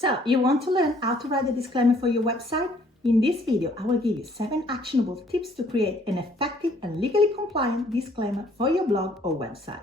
So, you want to learn how to write a disclaimer for your website? In this video, I will give you 7 actionable tips to create an effective and legally compliant disclaimer for your blog or website.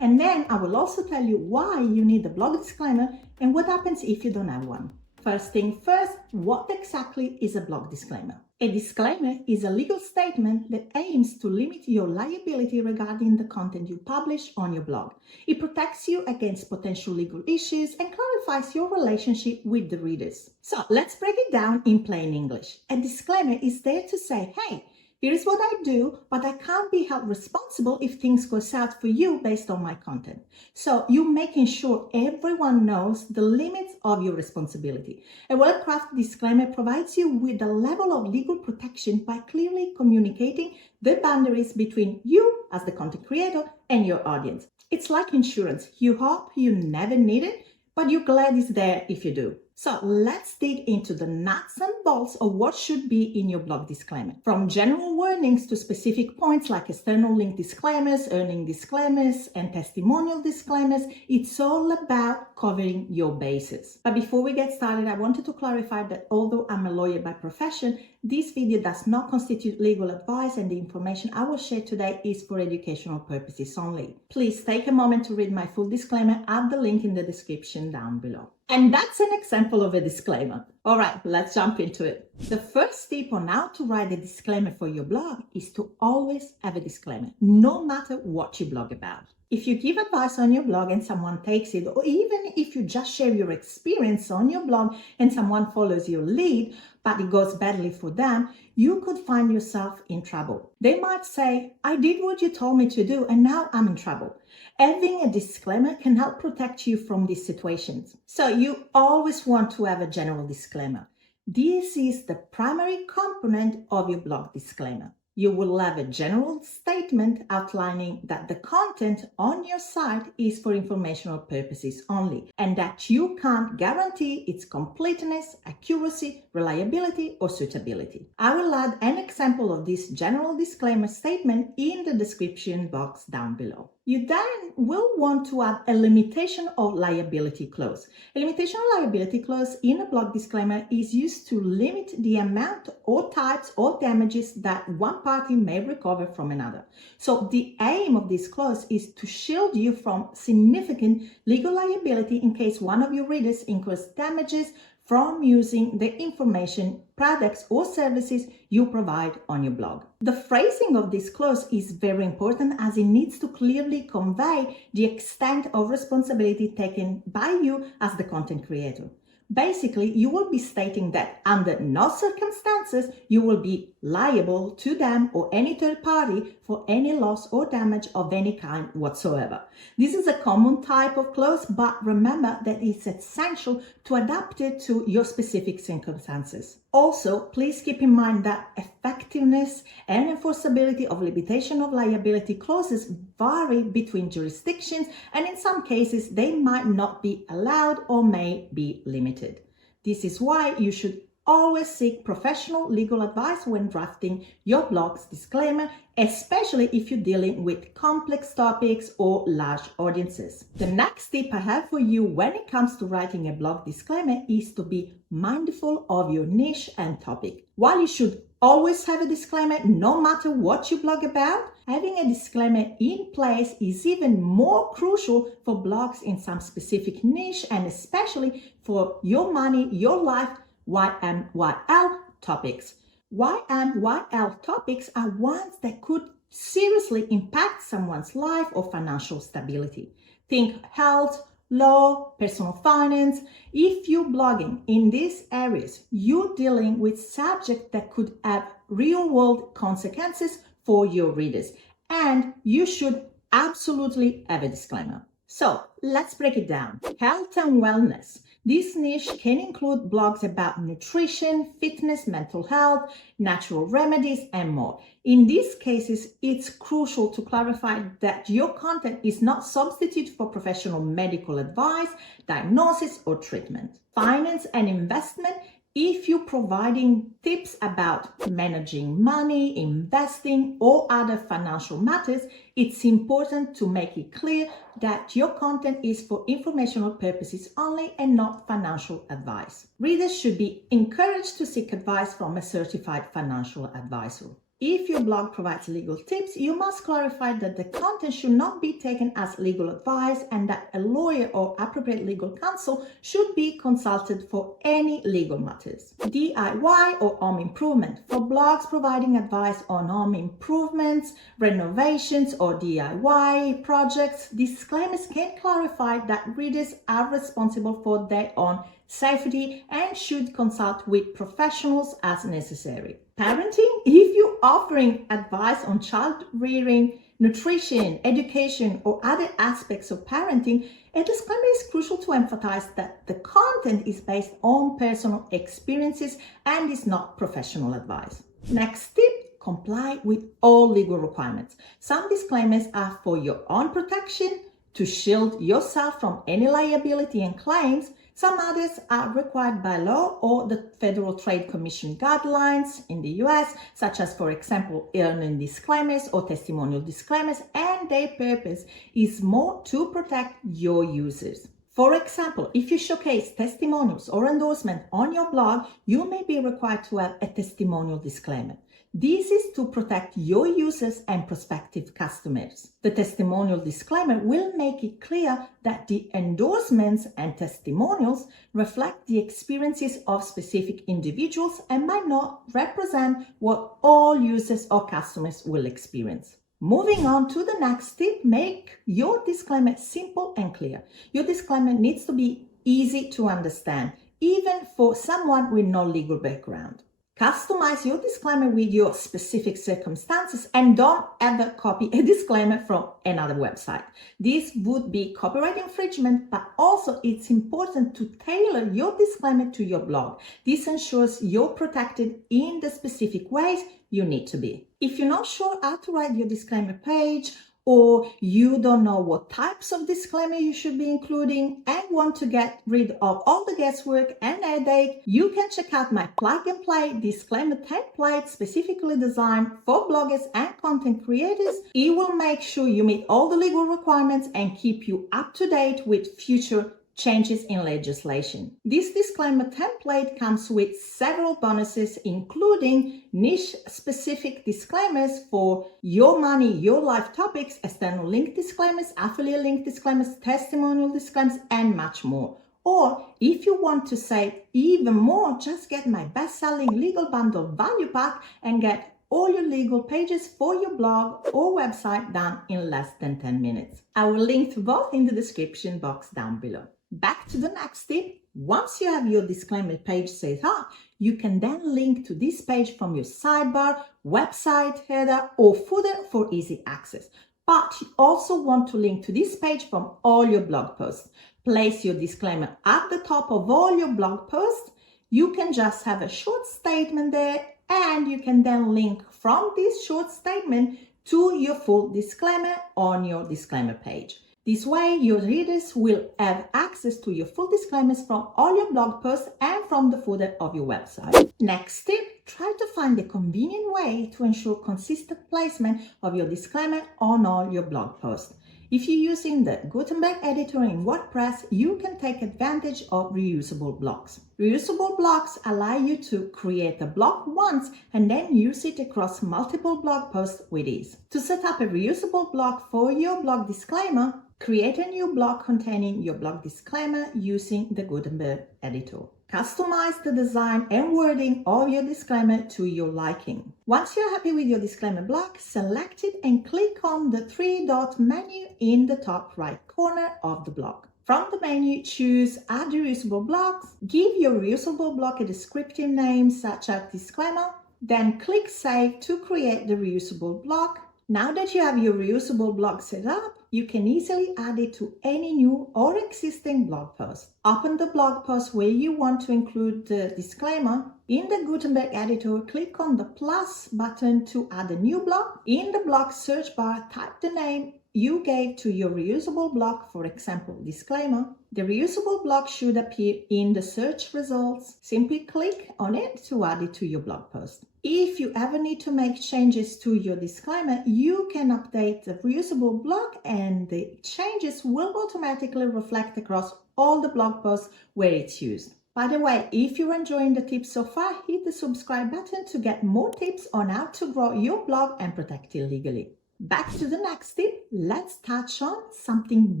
And then I will also tell you why you need a blog disclaimer and what happens if you don't have one. First thing first, what exactly is a blog disclaimer? A disclaimer is a legal statement that aims to limit your liability regarding the content you publish on your blog. It protects you against potential legal issues and clarifies your relationship with the readers. So let's break it down in plain English. A disclaimer is there to say, hey, here is what I do, but I can't be held responsible if things go south for you based on my content. So you're making sure everyone knows the limits of your responsibility. A well-crafted disclaimer provides you with a level of legal protection by clearly communicating the boundaries between you as the content creator and your audience. It's like insurance. You hope you never need it, but you're glad it's there if you do. So let's dig into the nuts and bolts of what should be in your blog disclaimer. From general warnings to specific points like external link disclaimers, earning disclaimers, and testimonial disclaimers, it's all about covering your bases. But before we get started, I wanted to clarify that although I'm a lawyer by profession, this video does not constitute legal advice, and the information I will share today is for educational purposes only. Please take a moment to read my full disclaimer at the link in the description down below. And that's an example of a disclaimer. All right, let's jump into it. The first tip on how to write a disclaimer for your blog is to always have a disclaimer, no matter what you blog about. If you give advice on your blog and someone takes it, or even if you just share your experience on your blog and someone follows your lead, but it goes badly for them, you could find yourself in trouble. They might say, I did what you told me to do and now I'm in trouble. Having a disclaimer can help protect you from these situations. So you always want to have a general disclaimer. This is the primary component of your blog disclaimer. You will have a general statement outlining that the content on your site is for informational purposes only, and that you can't guarantee its completeness, accuracy, reliability, or suitability. I will add an example of this general disclaimer statement in the description box down below. You then will want to add a limitation of liability clause. A limitation of liability clause in a blog disclaimer is used to limit the amount or types of damages that one party may recover from another. So the aim of this clause is to shield you from significant legal liability in case one of your readers incurs damages from using the information, products, or services you provide on your blog. The phrasing of this clause is very important as it needs to clearly convey the extent of responsibility taken by you as the content creator. Basically, you will be stating that under no circumstances you will be liable to them or any third party for any loss or damage of any kind whatsoever. This is a common type of clause, but remember that it's essential to adapt it to your specific circumstances. Also, please keep in mind that effectiveness and enforceability of limitation of liability clauses vary between jurisdictions, and in some cases they might not be allowed or may be limited. This is why you should always seek professional legal advice when drafting your blog's disclaimer, especially if you're dealing with complex topics or large audiences. The next tip I have for you when it comes to writing a blog disclaimer is to be mindful of your niche and topic. While you should always have a disclaimer no matter what you blog about, having a disclaimer in place is even more crucial for blogs in some specific niche, and especially for your money, your life, YMYL topics. YMYL topics are ones that could seriously impact someone's life or financial stability. Think health, law, personal finance. If you're blogging in these areas, you're dealing with subjects that could have real-world consequences for your readers, and you should absolutely have a disclaimer. So let's break it down. Health and wellness. This niche can include blogs about nutrition, fitness, mental health, natural remedies, and more. In these cases, it's crucial to clarify that your content is not substitute for professional medical advice, diagnosis, or treatment. Finance and investment If you're providing tips about managing money, investing, or other financial matters, it's important to make it clear that your content is for informational purposes only and not financial advice. Readers should be encouraged to seek advice from a certified financial advisor. If your blog provides legal tips, you must clarify that the content should not be taken as legal advice and that a lawyer or appropriate legal counsel should be consulted for any legal matters. DIY or home improvement. For blogs providing advice on home improvements, renovations, or DIY projects, disclaimers can clarify that readers are responsible for their own safety and should consult with professionals as necessary. Parenting. If you're offering advice on child rearing, nutrition, education, or other aspects of parenting, a disclaimer is crucial to emphasize that the content is based on personal experiences and is not professional advice. Next tip, comply with all legal requirements. Some disclaimers are for your own protection, to shield yourself from any liability and claims. Some others are required by law or the Federal Trade Commission guidelines in the US, such as, for example, earning disclaimers or testimonial disclaimers, and their purpose is more to protect your users. For example, if you showcase testimonials or endorsement on your blog, you may be required to have a testimonial disclaimer. This is to protect your users and prospective customers. The testimonial disclaimer will make it clear that the endorsements and testimonials reflect the experiences of specific individuals and might not represent what all users or customers will experience. Moving on to the next tip, make your disclaimer simple and clear. Your disclaimer needs to be easy to understand, even for someone with no legal background. Customize your disclaimer with your specific circumstances and don't ever copy a disclaimer from another website. This would be copyright infringement, but also it's important to tailor your disclaimer to your blog. This ensures you're protected in the specific ways you need to be. If you're not sure how to write your disclaimer page, or you don't know what types of disclaimer you should be including and want to get rid of all the guesswork and headache, you can check out my plug and play disclaimer template specifically designed for bloggers and content creators. It will make sure you meet all the legal requirements and keep you up to date with future changes in legislation. This disclaimer template comes with several bonuses, including niche-specific disclaimers for your money, your life topics, external link disclaimers, affiliate link disclaimers, testimonial disclaimers, and much more. Or if you want to save even more, just get my best-selling legal bundle value pack and get all your legal pages for your blog or website done in less than 10 minutes. I will link to both in the description box down below. Back to the next tip. Once you have your disclaimer page set up, you can then link to this page from your sidebar, website header, or footer for easy access. But you also want to link to this page from all your blog posts. Place your disclaimer at the top of all your blog posts. You can just have a short statement there, and you can then link from this short statement to your full disclaimer on your disclaimer page. This way, your readers will have access to your full disclaimers from all your blog posts and from the footer of your website. Next tip, try to find a convenient way to ensure consistent placement of your disclaimer on all your blog posts. If you're using the Gutenberg editor in WordPress, you can take advantage of reusable blocks. Reusable blocks allow you to create a block once and then use it across multiple blog posts with ease. To set up a reusable block for your blog disclaimer, create a new block containing your blog disclaimer using the Gutenberg editor. Customize the design and wording of your disclaimer to your liking. Once you're happy with your disclaimer block, select it and click on the three-dot menu in the top right corner of the block. From the menu, choose Add Reusable Blocks. Give your reusable block a descriptive name such as disclaimer. Then click Save to create the reusable block. Now that you have your reusable block set up, you can easily add it to any new or existing blog post. Open the blog post where you want to include the disclaimer. In the Gutenberg editor, click on the plus button to add a new block. In the block search bar, type the name you gave to your reusable block, for example, disclaimer. The reusable blog should appear in the search results. Simply click on it to add it to your blog post. If you ever need to make changes to your disclaimer, you can update the reusable blog and the changes will automatically reflect across all the blog posts where it's used. By the way, if you're enjoying the tips so far, hit the subscribe button to get more tips on how to grow your blog and protect it legally. Back to the next tip, let's touch on something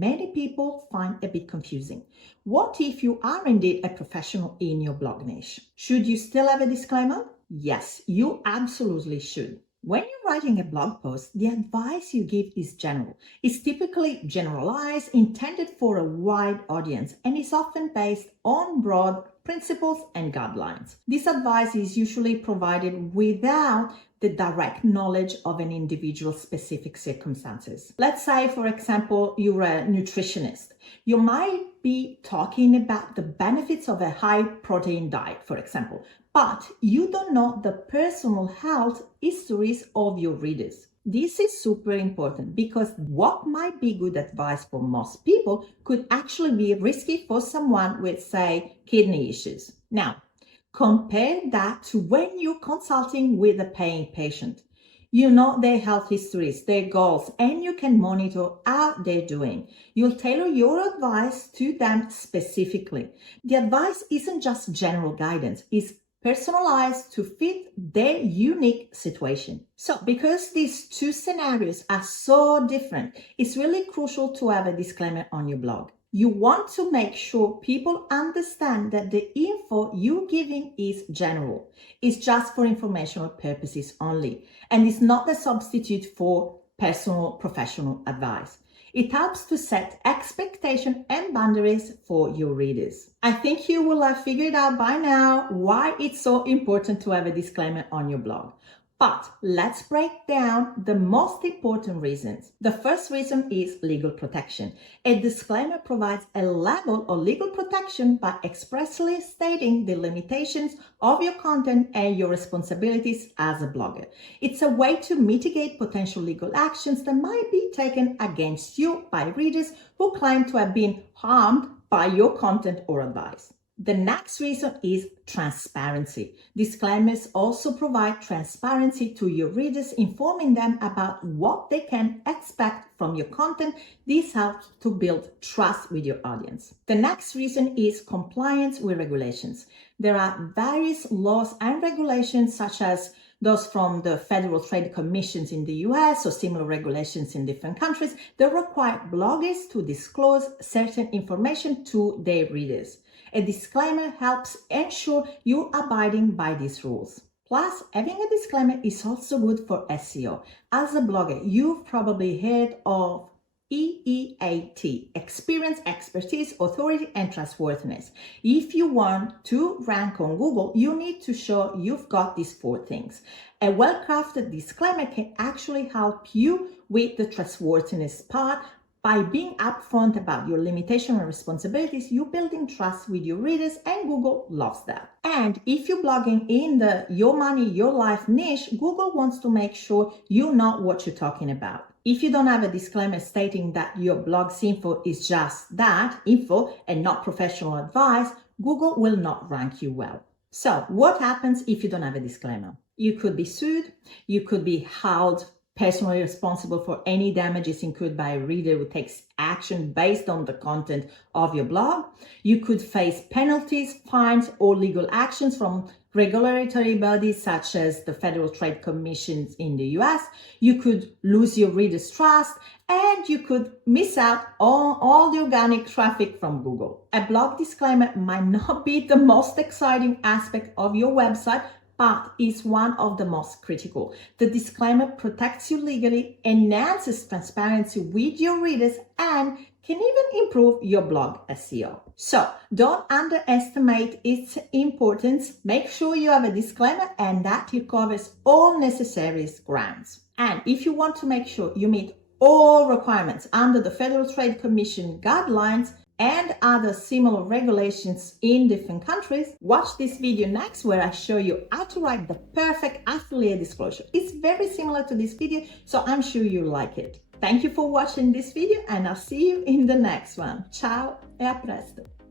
many people find a bit confusing. What if you are indeed a professional in your blog niche? Should you still have a disclaimer? Yes, you absolutely should. When you're writing a blog post, the advice you give is general. It's typically generalized, intended for a wide audience, and is often based on broad principles and guidelines. This advice is usually provided without the direct knowledge of an individual's specific circumstances. Let's say, for example, you're a nutritionist. You might be talking about the benefits of a high protein diet, for example, but you don't know the personal health histories of your readers. This is super important because what might be good advice for most people could actually be risky for someone with, say, kidney issues. Now, compare that to when you're consulting with a paying patient. You know their health histories, their goals, and you can monitor how they're doing. You'll tailor your advice to them specifically. The advice isn't just general guidance, it's personalized to fit their unique situation. So because these two scenarios are so different, it's really crucial to have a disclaimer on your blog. You want to make sure people understand that the info you're giving is general. It's just for informational purposes only, and it's not a substitute for personal professional advice. It helps to set expectations and boundaries for your readers. I think you will have figured out by now why it's so important to have a disclaimer on your blog. But let's break down the most important reasons. The first reason is legal protection. A disclaimer provides a level of legal protection by expressly stating the limitations of your content and your responsibilities as a blogger. It's a way to mitigate potential legal actions that might be taken against you by readers who claim to have been harmed by your content or advice. The next reason is transparency. Disclaimers also provide transparency to your readers, informing them about what they can expect from your content. This helps to build trust with your audience. The next reason is compliance with regulations. There are various laws and regulations, such as those from the Federal Trade Commissions in the US or similar regulations in different countries, that require bloggers to disclose certain information to their readers. A disclaimer helps ensure you're abiding by these rules. Plus, having a disclaimer is also good for SEO. As a blogger, you've probably heard of EEAT, experience, expertise, authority, and trustworthiness. If you want to rank on Google, you need to show you've got these 4 things. A well-crafted disclaimer can actually help you with the trustworthiness part. By being upfront about your limitations and responsibilities, you're building trust with your readers, and Google loves that. And if you're blogging in the your money, your life niche, Google wants to make sure you know what you're talking about. If you don't have a disclaimer stating that your blog's info is just that, info, and not professional advice, Google will not rank you well. So what happens if you don't have a disclaimer? You could be sued, you could be held personally responsible for any damages incurred by a reader who takes action based on the content of your blog. You could face penalties, fines, or legal actions from regulatory bodies such as the Federal Trade Commissions in the US. You could lose your readers' trust, and you could miss out on all the organic traffic from Google. A blog disclaimer might not be the most exciting aspect of your website, but is one of the most critical. The disclaimer protects you legally, enhances transparency with your readers, and can even improve your blog SEO. So don't underestimate its importance. Make sure you have a disclaimer and that it covers all necessary grounds. And if you want to make sure you meet all requirements under the Federal Trade Commission guidelines and other similar regulations in different countries, watch this video next where I show you how to write the perfect affiliate disclosure. It's very similar to this video, so I'm sure you'll like it. thank you for watching this video and I'll see you in the next one. Ciao e a presto!